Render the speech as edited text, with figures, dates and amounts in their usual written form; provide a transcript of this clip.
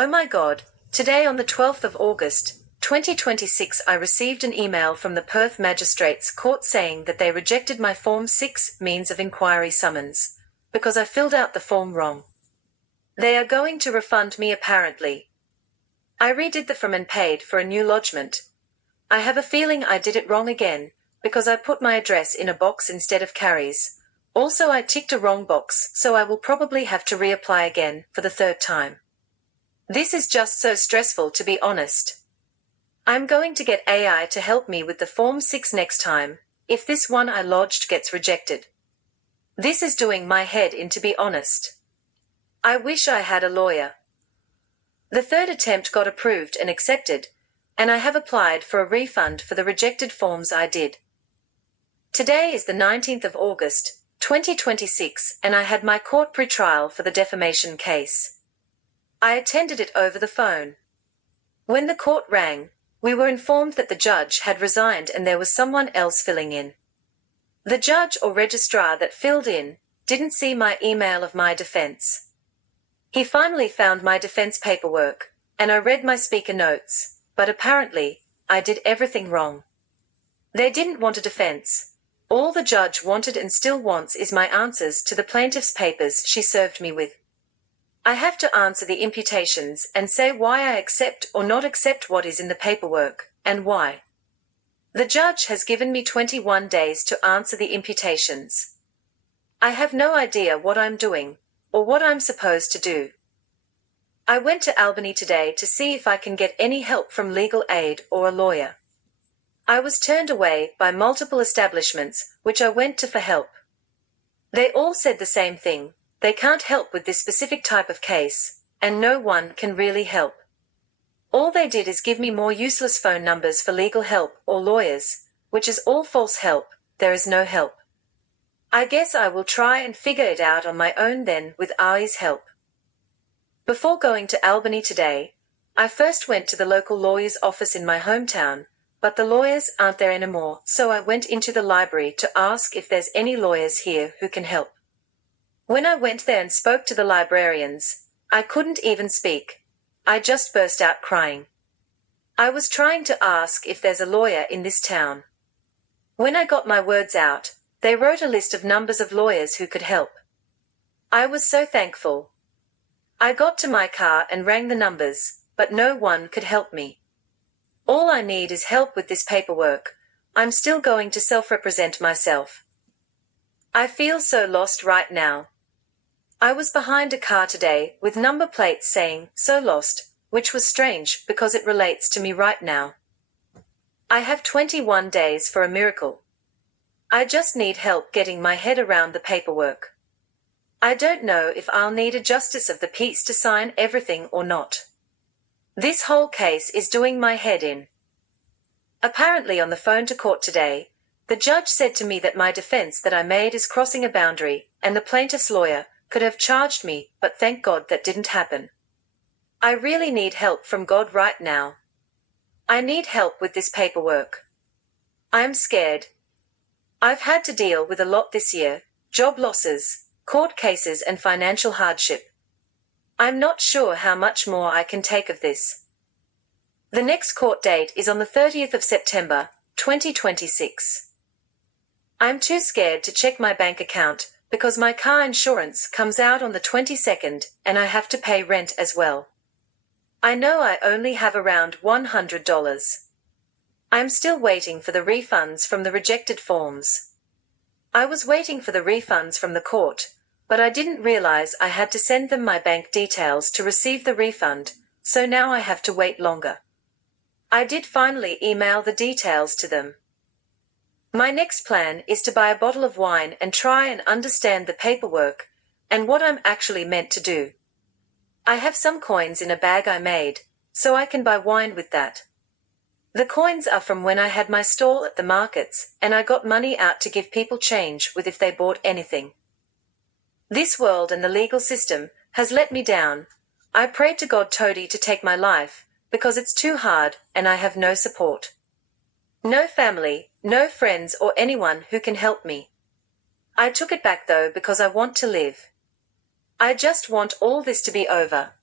Oh my God, today on the 12th of August, 2026 I received an email from the Perth Magistrates Court saying that they rejected my Form 6 means of inquiry summons, because I filled out the form wrong. They are going to refund me apparently. I redid the form and paid for a new lodgement. I have a feeling I did it wrong again, because I put my address in a box instead of Carrie's. Also I ticked a wrong box, so I will probably have to reapply again for the third time. This is just so stressful, to be honest. I'm going to get AI to help me with the Form 6 next time, if this one I lodged gets rejected. This is doing my head in, to be honest. I wish I had a lawyer. The third attempt got approved and accepted, and I have applied for a refund for the rejected forms I did. Today is the 19th of August, 2026, and I had my court pre-trial for the defamation case. I attended it over the phone. When the court rang, we were informed that the judge had resigned and there was someone else filling in. The judge or registrar that filled in didn't see my email of my defense. He finally found my defense paperwork, and I read my speaker notes, but apparently, I did everything wrong. They didn't want a defense. All the judge wanted and still wants is my answers to the plaintiff's papers she served me with. I have to answer the imputations and say why I accept or not accept what is in the paperwork, and why. The judge has given me 21 days to answer the imputations. I have no idea what I'm doing, or what I'm supposed to do. I went to Albany today to see if I can get any help from legal aid or a lawyer. I was turned away by multiple establishments, which I went to for help. They all said the same thing. They can't help with this specific type of case, and no one can really help. All they did is give me more useless phone numbers for legal help or lawyers, which is all false help. There is no help. I guess I will try and figure it out on my own then with Ari's help. Before going to Albany today, I first went to the local lawyer's office in my hometown, but the lawyers aren't there anymore, so I went into the library to ask if there's any lawyers here who can help. When I went there and spoke to the librarians, I couldn't even speak. I just burst out crying. I was trying to ask if there's a lawyer in this town. When I got my words out, they wrote a list of numbers of lawyers who could help. I was so thankful. I got to my car and rang the numbers, but no one could help me. All I need is help with this paperwork. I'm still going to self-represent myself. I feel so lost right now. I was behind a car today with number plates saying, "So lost," which was strange because it relates to me right now. I have 21 days for a miracle. I just need help getting my head around the paperwork. I don't know if I'll need a justice of the peace to sign everything or not. This whole case is doing my head in. Apparently on the phone to court today, the judge said to me that my defense that I made is crossing a boundary, and the plaintiff's lawyer could have charged me, but thank God that didn't happen. I really need help from God right now. I need help with this paperwork. I'm scared. I've had to deal with a lot this year, job losses, court cases and financial hardship. I'm not sure how much more I can take of this. The next court date is on the 30th of September, 2026. I'm too scared to check my bank account because my car insurance comes out on the 22nd and I have to pay rent as well. I know I only have around $100. I'm still waiting for the refunds from the rejected forms. I was waiting for the refunds from the court, but I didn't realize I had to send them my bank details to receive the refund, so now I have to wait longer. I did finally email the details to them. My next plan is to buy a bottle of wine and try and understand the paperwork and what I'm actually meant to do. I have some coins in a bag I made, so I can buy wine with that. The coins are from when I had my stall at the markets and I got money out to give people change with if they bought anything. This world and the legal system has let me down. I prayed to God Toady to take my life because it's too hard and I have no support. No family, no friends or anyone who can help me. I took it back though because I want to live. I just want all this to be over.